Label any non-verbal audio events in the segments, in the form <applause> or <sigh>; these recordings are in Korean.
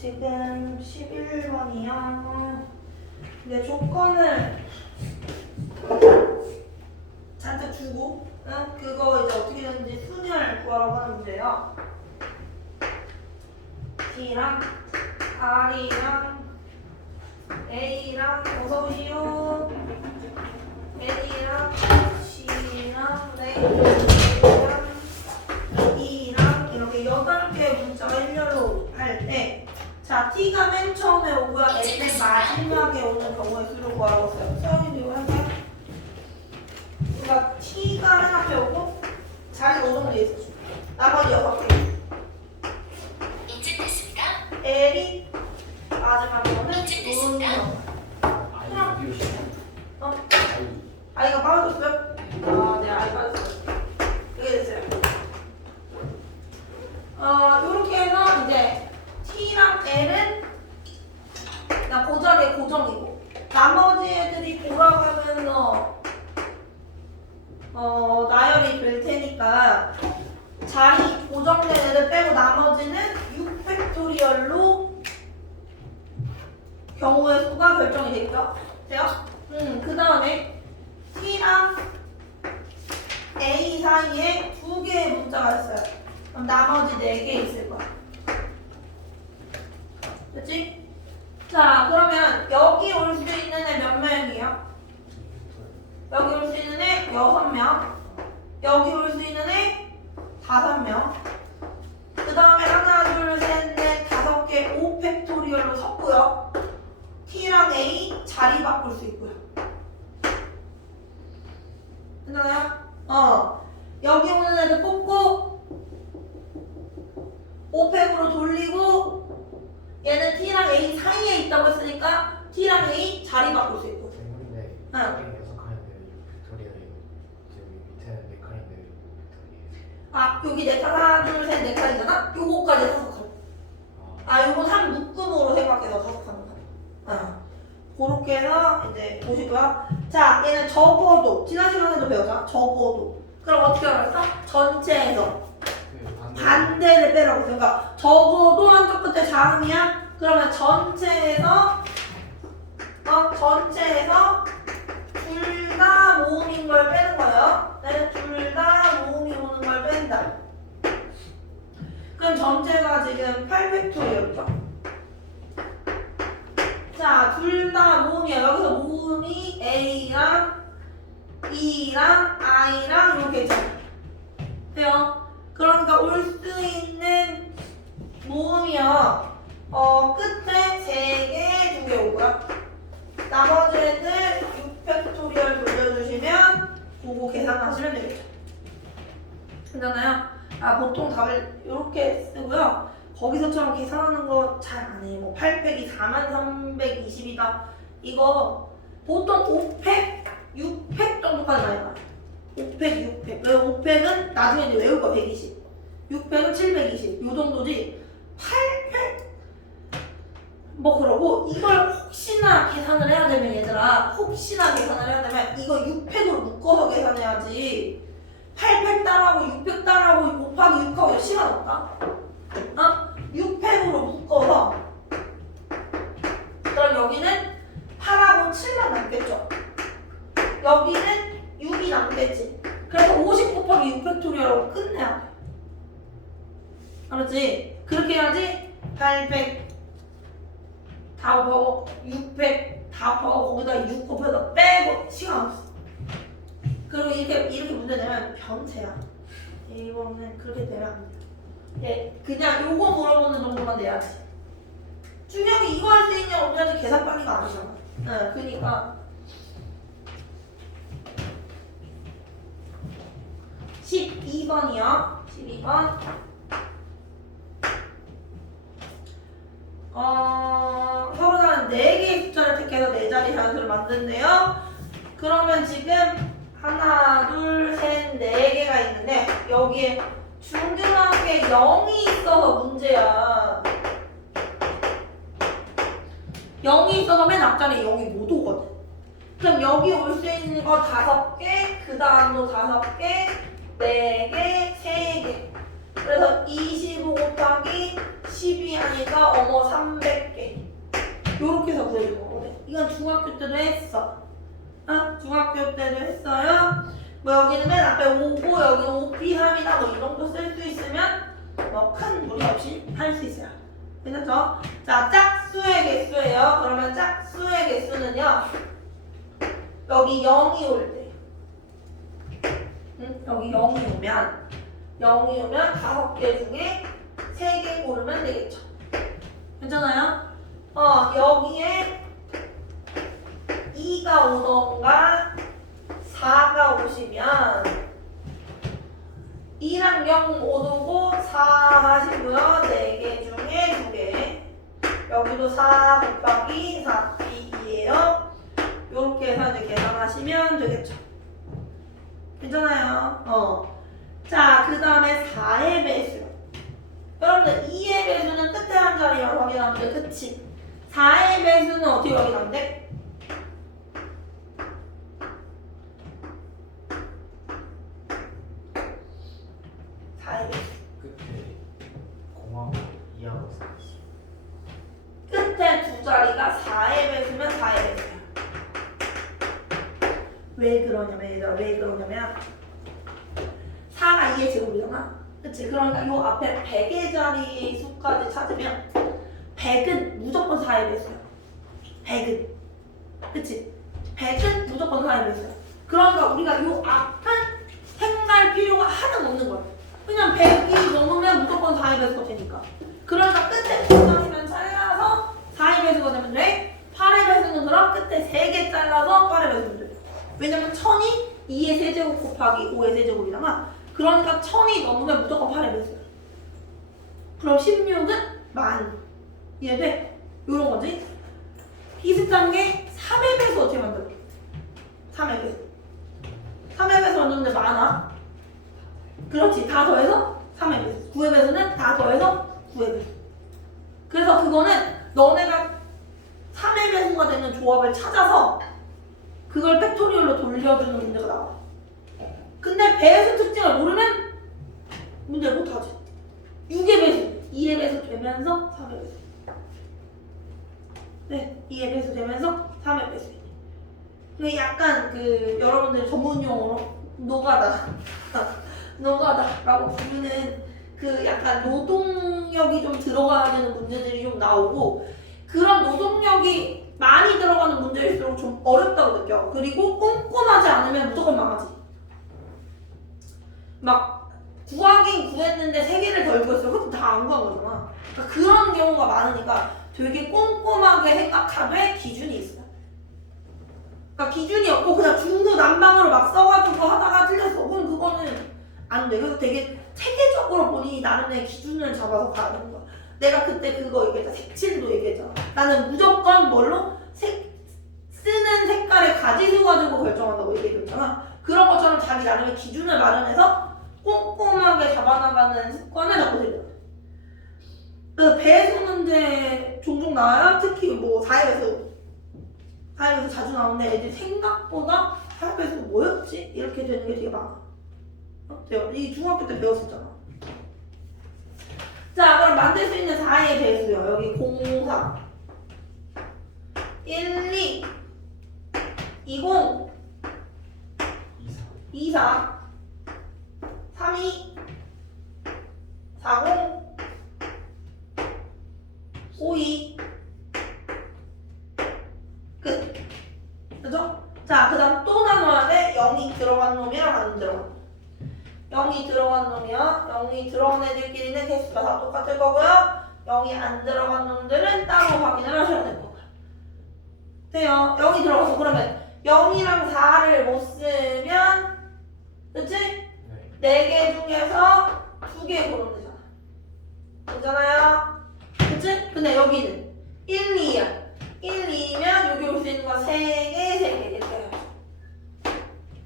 지금 11번이요. 근데 조건을 잔뜩 주고, 응? 그거 이제 어떻게 되는지 순열 구하라고 하는 문제예요. D랑 R이랑 A랑 어서 오시오. N이랑 C랑 A랑 E랑 이렇게 여덟 개의 문자가 일렬로 할 때, 자 T가 맨 처음에 오고요, N 맨 마지막에 오는 경우의 수를 이거 할까요? 그러니까 T가 맨 앞에 오고 자리가 오정도 돼 있어. 나머지 여섯 개. 인증됐습니다. L이 마지막에 오는 인증됐습니다. 문경. 아이 어디로 시 어? 아이 아이가 빠졌어요? 아, 네, 아이 빠졌어요. 이게 됐어요. 어, 요렇게 해서 이제 T랑 L은 나 고작의 고정이고 나머지 애들이 돌아가면서 어, 나열이 될 테니까 자리 고정된 애들 빼고 나머지는 6팩토리얼로 경우의 수가 결정이 되겠죠? 돼요? 음, 그 다음에 T랑 A 사이에 두 개의 문자가 있어요. 그럼 나머지 네 개 있을 거야. 그치? 자, 그러면 여기 올 수 있는 애 몇 명이에요? 여기 여섯 명. 여기 올 수 있는 애 다섯 명. 그 다음에 하나, 둘, 셋, 넷, 다섯 개, 5 팩토리얼로 섰고요. T랑 A 자리 바꿀 수 있고요. 괜찮아요? 어. 여기 오는 애들 뽑고 5팩으로 돌리고 얘는 T랑 A 사이에 있다고 했으니까 T랑 A 자리 바꿀 수 있고. 질문인데 응. 여기는 여섯 칸인데 빅토리아 저기 밑에는 네 칸인데 빅토리아 아, 여기 네 칸, 하나, 둘, 셋, 네 칸이잖아? 요거까지 다섯 칸. 아 아, 요건 한 묶음으로 생각해서 다섯 칸. 아. 그렇게 해서 이제 보시고요. 자, 얘는 적어도, 지난 시간에도 배웠잖아? 적어도. 그럼 어떻게 알았어? 전체에서. 그 반대 반대를 빼라고. 그러니까 적어도 한쪽 끝에 자음이야. 그러면 전체에서 어 전체에서 둘 다 모음인 걸 빼는 거예요. 네, 둘다 모음이 오는 걸 뺀다. 그럼 전체가 지금 8팩토리였죠. 자, 둘 다 모음이야. 여기서 모음이 A랑 E랑 I랑 이렇게 있잖아. 돼요? 그러니까 올 수 있는 모음이요. 어, 끝에 세 개, 두 개 오고요. 나머지 애들 6팩토리얼 돌려주시면 그거 계산하시면 되겠죠. 괜찮아요? 아, 보통 답을 이렇게 쓰고요. 거기서처럼 계산하는 거 잘 안 해요. 뭐 8팩이 4320이다. 이거 보통 5팩, 6팩 정도까지 많이 나와요. 5팩, 6팩. 왜 5팩은 나중에 이제 외울 거 120. 6팩은 720. 요 정도지. 8팩? 뭐 그러고 이걸 혹시나 계산을 해야 되면 얘들아 혹시나 계산을 해야 되면 이거 6팩으로 묶어서 계산해야지 8팩 따라하고 6팩 따라하고 곱하기 6하고 시간 없다 어? 6팩으로 묶어서 그럼 여기는 8하고 7만 남겠죠 여기는 6이 남겠지. 그래서 50 곱하기 6팩토리얼로 끝내야 돼. 알았지? 그렇게 해야지 800다 곱하고 600다 곱하고 거기다 6 곱해서 빼고 시간 없어. 그리고 이렇게 이렇게 문제 내면 변태야. 이거는 그렇게 되면 안 돼. 예, 그냥 요거 물어보는 정도만. 중요한 게 이거 할 수 있냐 없냐는 계산 빨리가 아니잖아. 응, 그니까 12번이요. 12번. 어, 서로 다른 4개의 숫자를 택해서 4자리 자연수를 만든대요. 그러면 지금 하나, 둘, 셋, 4개가 있는데 여기에 중등하게 0이 있어서 문제야. 0이 있어서 맨 앞자리에 0이 못 오거든. 그럼 여기 올 수 있는 거 다섯 개, 그 다음도 다섯 개, 네 개, 세 개. 그래서 25 곱하기 12 하니까 어머 300개. 요렇게 해서 구해준 거거든. 이건 중학교 때도 했어. 아, 중학교 때도 했어요. 뭐 여기는 맨 앞에 5고 여기는 5p 함이다 뭐 이런 거 쓸 수 있으면 뭐 큰 무리 없이 할 수 있어요. 괜찮죠? 자, 짝수의 개수예요. 그러면 짝수의 개수는요. 여기 0이 올 때. 응? 여기 0이 오면 0이 오면 다섯 개 중에 세 개 고르면 되겠죠. 괜찮아요? 어, 여기에 2가 오던가 4가 오시면 2랑 0 오두고 4 하시고요. 4개 중에 2개. 여기도 4 곱하기 4p이에요. 요렇게 해서 이제 계산하시면 되겠죠. 괜찮아요? 어. 자, 그 다음에 4의 배수. 여러분들 2의 배수는 끝에 한 자리라고 확인하는데 그치? 4의 배수는 어떻게 확인하는데? 2하고 4. 끝에 두 자리가 4의 배수면 4의 배수야. 왜 그러냐면 얘들아 왜 그러냐면 4가 2의 제곱이잖아. 그치? 그러니까 요 앞에 100의 자리 수까지 찾으면 100은 무조건 4의 배수야. 100은. 그치? 100은 무조건 4의 배수야. 그러니까 우리가 요 앞은 생각할 필요가 하나도 없는 거야. 그냥 100이 넘으면 무조건 4의 배수가 되니까. 그러니까 끝에 두 자리만 잘라서 4의 배수가 되면 돼. 8의 배수는 그럼 끝에 3개 잘라서 8의 배수면 돼. 왜냐면 1000이 2의 세제곱 곱하기 5의 세제곱이잖아. 그러니까 1000이 넘으면 무조건 8의 배수야. 그럼 16은 만. 이해돼? 요런 거지? 비슷한 게 3의 배수 어떻게 만들어? 3의 배수. 3의 배수 만드는데 많아. 그렇지. 다 더해서 3의 배수. 9의 배수는 다 더해서 9의 배수. 그래서 그거는 너네가 3의 배수가 되는 조합을 찾아서 그걸 팩토리얼로 돌려주는 문제가 나와. 근데 배수 특징을 모르면 문제 못하지. 6의 배수, 2의 배수 되면서 3의 배수. 네, 2의 배수 되면서 3의 배수. 그 약간 그 여러분들이 전문 용어로 노가다, <laughs> 노가다라고 부르는 그 약간 노동력이 좀 들어가야 되는 문제들이 좀 나오고 그런 노동력이 많이 들어가는 문제일수록 좀 어렵다고 느껴. 그리고 꼼꼼하지 않으면 무조건 망하지. 막 구하긴 구했는데 세 개를 더 읽었어요. 그럼 다 안 구한 거잖아. 그러니까 그런 경우가 많으니까 되게 꼼꼼하게 생각하되 기준이 있어. 그러니까 기준이 없고 그냥 중구난방으로 막 써가지고 하다가 틀렸어. 그럼 그거는 안 돼. 그래서 되게 체계적으로 본인이 나름의 기준을 잡아서 가야 되는 거야. 내가 그때 그거 얘기했잖아. 색칠도 얘기했잖아. 나는 무조건 뭘로? 색, 쓰는 색깔의 가지수 가지고 결정한다고 얘기했잖아. 그런 것처럼 자기 나름의 기준을 마련해서 꼼꼼하게 잡아나가는 습관을 갖고 들여. 그래서 배수 문제 종종 나와요. 특히 뭐 사회에서 사회에서 자주 나오는데 애들이 생각보다 사회에서 뭐였지? 이렇게 되는 게 되게 많아. 어? 이 중학교 때 배웠었잖아. 자, 그럼 만들 수 있는 4의 배수요. 여기 0, 4. 1, 2, 20, 이사. 2, 4, 3, 2, 4, 0, 5, 2. 끝. 그죠? 자, 그 다음 또 나눠야 돼. 0이 들어간 놈이랑 안 들어간 놈. 0이 들어간 놈이요. 0이 들어간 애들끼리는 개수가 다 똑같을 거고요. 0이 안 들어간 놈들은 따로 확인을 하셔야 될 거고요. 돼요. 0이 들어가서 그러면 0이랑 4를 못 쓰면 그치? 네. 4개 중에서 2개 고르면 되잖아. 되잖아요? 그치? 근데 여기는 1, 2야. 1, 2면 여기 올 수 있는 건 3개, 3개 이렇게.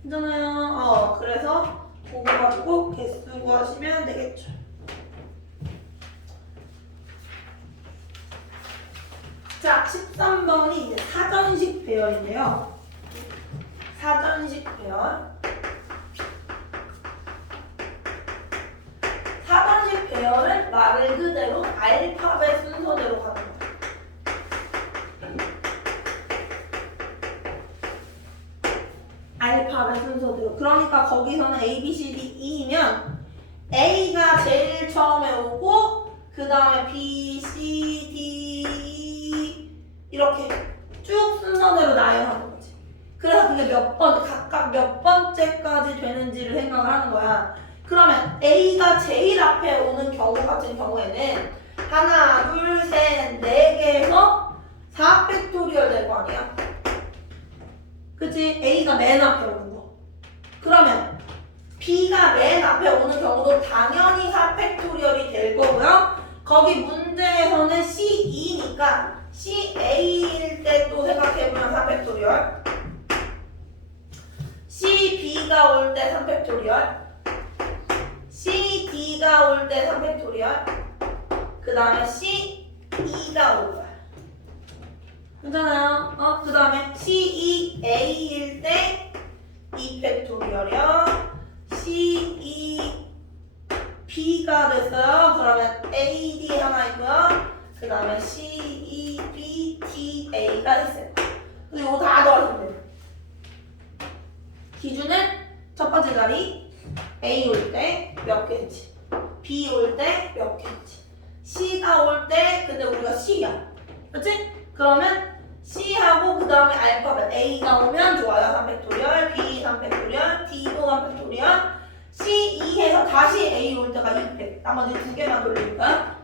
괜찮아요? 어, 그래서 그거 가지고 개수 구하시면 되겠죠. 자, 13번이 이제 사전식 배열인데요. 사전식 배열. 사전식 배열은 말 그대로 알파벳 순서대로 가는 거야. 알파벳 순서대로. 그러니까 거기서는 A, B, C, D, E면 A가 제일 처음에 오고 그 다음에 B, C, D, E 이렇게 쭉 순서대로 나열하는 거지. 그래서 그게 몇 번, 각각 몇 번째까지 되는지를 생각을 하는 거야. 그러면 A가 제일 앞에 오는 경우 같은 경우에는 하나, 둘, 셋, 네 개에서 4팩토리얼 될 거 아니야? 그치? A가 맨 앞에 오는 거. 그러면 B가 맨 앞에 오는 경우도 당연히 4팩토리얼이 될 거고요. 거기 문제에서는 C2니까 CA일 때 또 생각해보면 4팩토리얼. CB가 올 때 3팩토리얼. CD가 올 때 3팩토리얼. 그 다음에 CE가 올 거야. 괜찮아요? 어, 그 다음에 CEA일 때 2팩토리얼이요. CEB가 됐어요. 그러면 AD 하나 있고요. 그 다음에 CEBTA가. 그리고 이거 다 넣어주면 돼요. 기준은 첫 번째 자리 A 올 때 몇 개인지 B 올 때 몇 개인지 C가 올 때 근데 우리가 C야 그치? 그러면 C하고 그 다음에 알파벳 A가 오면 좋아요. 3 팩토리얼 B 3 팩토리얼 D도 3 팩토리얼 C 2 해서 다시 A 올 때가 2팩. 나머지 두 개만 돌릴까요?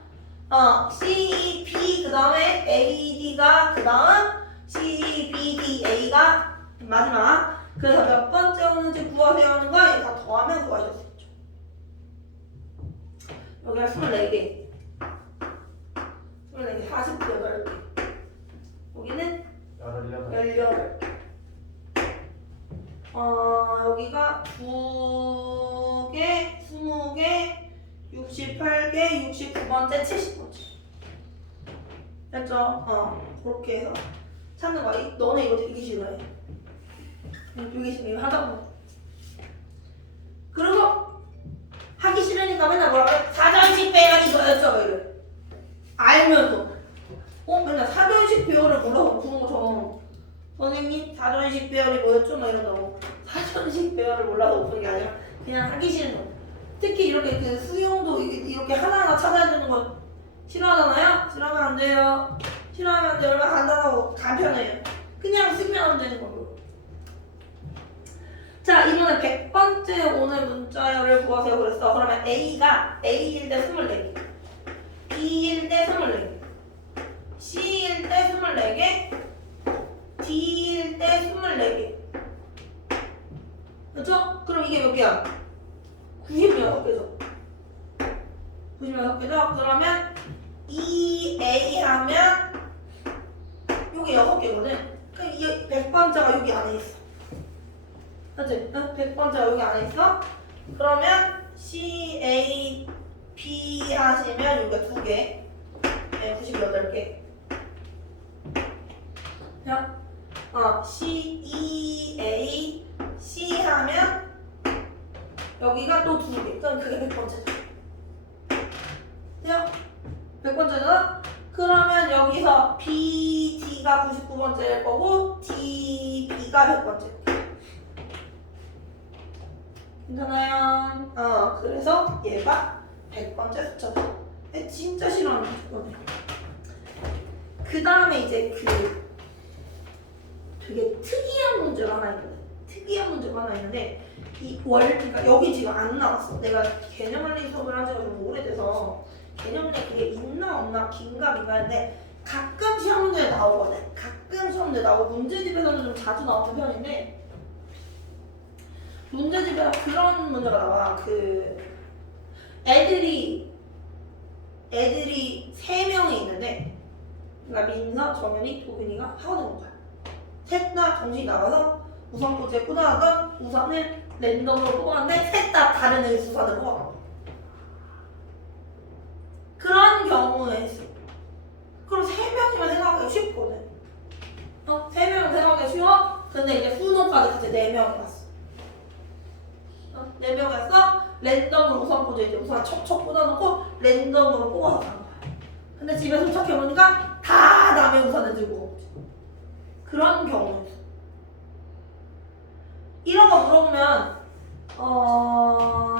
어 C, B 그 다음에 A, D가 그 다음 C, B, D, A가 마지막. 그래서 몇 번째 오는지 구하세요 하는 거야 이거 다 더하면 구하실 수 있죠. 여기가 24개 24개 48개 여기는 열여덟 18개 어 여기가 2개 20개 68개 69번째 70번째 됐죠? 어 그렇게 해서. 찾는 거야. 이- 너네 이거 되게 싫어해. 되게 싫어. 이거 하다 보면 그리고 하기 싫으니까 맨날 뭐라 그래 사전식 배열이 뭐였죠 이래 알면서. 어 맨날 사전식 배열을 몰라서 부른 것처럼 선생님 사전식 배열이 뭐였죠? 막 이런다고. 사전식 배열을 몰라서 푸는 게 아니라 그냥 하기 싫은 거 특히 이렇게 그 수용도 이- 이렇게 하나하나 찾아야 되는 거 싫어하잖아요? 싫어하면 안 돼요 싫어하면 안 돼요 얼마나 간단하고 간편해요 그냥 쓰면 하면 되는 거고 자 이번에 100번째 오늘 문자열을 구하세요 그랬어 그러면 A가 A일 때 24개 B일 때 24개 C일 때 24개 D일 때 24개 그렇죠? 그럼 이게 몇 개야? 96개죠 96개죠? 그러면 EA 하면 요게 6개거든 그럼 이 100번째가 여기 안에 있어 맞지? 응? 100번째가 여기 안에 있어 그러면 CAP 하시면 요게 2개 네, 98개 야, 어, CEA C 하면 또 두 개. 그럼 그게 100번째죠. 돼요? 100번째죠? 그러면 여기서 BD가 99번째일 거고 DB가 100번째. 괜찮아요? 어, 그래서 얘가 100번째 숫자다. 얘 진짜 싫어하는 거네. 그 다음에 이제 그 되게 특이한 문제가 하나 있거든. 특이한 문제가 하나 있는데 이 월, 그러니까 여기 지금 안 나왔어. 내가 개념 원리 수업을 한 지가 좀 오래돼서 개념에 그게 있나 없나 긴가 민가 했는데 가끔 시험 문제에 나오거든. 가끔 시험 문제 나오고 문제집에서는 좀 자주 나오는 편인데 문제집에 그런 문제가 나와. 그 애들이 애들이 세 명이 있는데 그러니까 민서, 정연이, 도균이가 하거든 거야. 셋 다 정신이 나가서 고지에 꽂아놨던 우산을 랜덤으로 뽑았는데 셋 다 다른 애 우산을 뽑아. 그런 경우에. 그럼 세 명이면 생각하기 쉽거든. 어? 세 명이면 생각하기 쉬워? 근데 이제 수능까지 같이 네 명이 왔어. 어? 네 명이 왔어? 랜덤으로 우선 꽂아 이제 우선 척척 꽂아놓고 랜덤으로 뽑아서. 근데 집에 도착해 보니까 다 남의 우산을 들고. 그런 경우. 이런 거 물어보면 어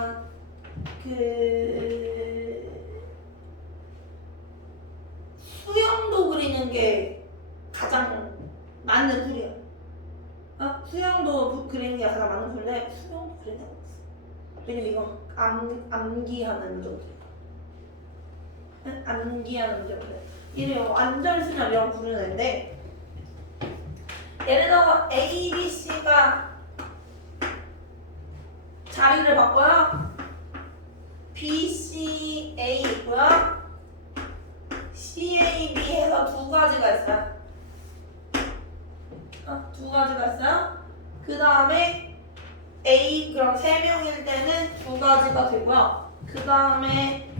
그 수영도 그리는 게 가장 맞는 풀이야. 어? 수영도 부- 그리는 게 가장 맞는 풀인데 수영도 그리는 게 없어. 왜냐면 이건 암, 암기하는 문제거든. 응? 암기하는 문제거든. 이래요. 안절수념이라고 부르는 애인데 예를 들어 A, B, C가 자리를 바꿔요. B, C, A 있고요. C, A, B 해서 두 가지가 있어요. 어, 두 가지가 있어요. 그 다음에 A 그럼 세 명일 때는 두 가지가 되고요. 그 다음에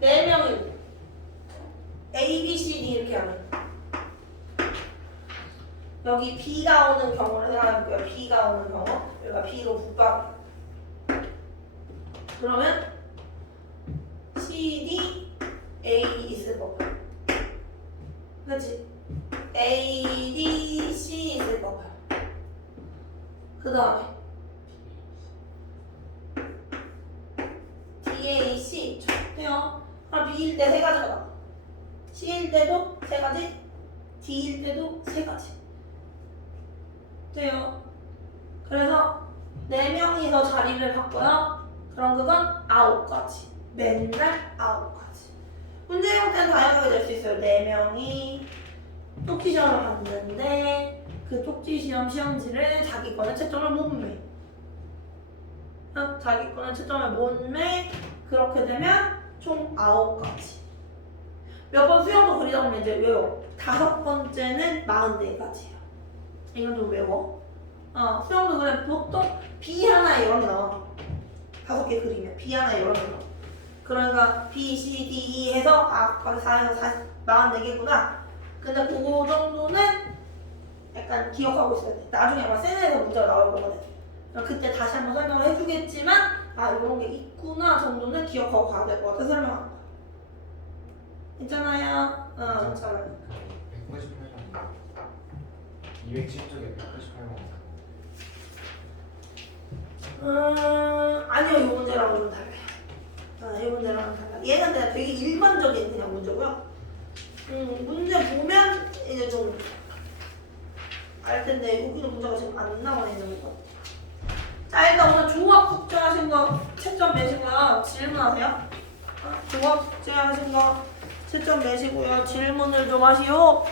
네 명일 때 A, B, C, D 이렇게 하면 여기 B가 오는 경우를 생각해볼게요. B가 오는 경우 여기가 B로 붙박 그러면 C, D, A 있을 거고 그렇지? A, D, C 있을 거고요. 그 다음에 D, A, C 해요. 그럼 B일 때 세 가지가 나와. C일 때도 세 가지, D일 때도 세 가지. 돼요. 그래서 네 명이서 자리를 바꿔요. 그럼 그건 아홉 가지. 맨날 아홉 가지. 문제 형태는 다양하게 될 수 있어요. 네 명이 쪽지 시험을 봤는데 그 쪽지 시험 시험지를 자기 거는 채점을 못 매. 어? 자기 거는 채점을 못 매. 그렇게 되면 총 아홉 가지. 몇 번 수영도 그리다 보면 이제 외워. 다섯 번째는 마흔네 가지야. 좀 외워. 어, 수영도 그래 보통 B 여러 개 나와. 다섯 개 그리면 B 여러 개 나와. 그러니까 B, C, D, E 해서 아, 거기 4에서 4, 44개구나. 근데 그거 정도는 약간 기억하고 있어야 돼. 나중에 아마 세네에서 문제가 나올 거거든. 그때 다시 한번 설명을 해주겠지만 아 이런 게 있구나 정도는 기억하고 가야 될 것 같아 설명하는 거. 괜찮아요. 198번 207쪽에 198번 음, 아니요, 이 문제랑은 좀 달라요. 아, 이 문제랑은 달라. 얘는 그냥 되게 일반적인 그냥 문제고요. 음, 문제 보면 이제 좀 알 텐데 여기는 문제가 지금 안 나와 있는 거. 자, 일단 오늘 조합 숙제 하신 거 채점 매시고요. 질문하세요. 어, 조합 숙제 하신 거 채점 매시고요. 질문을 좀 하시오.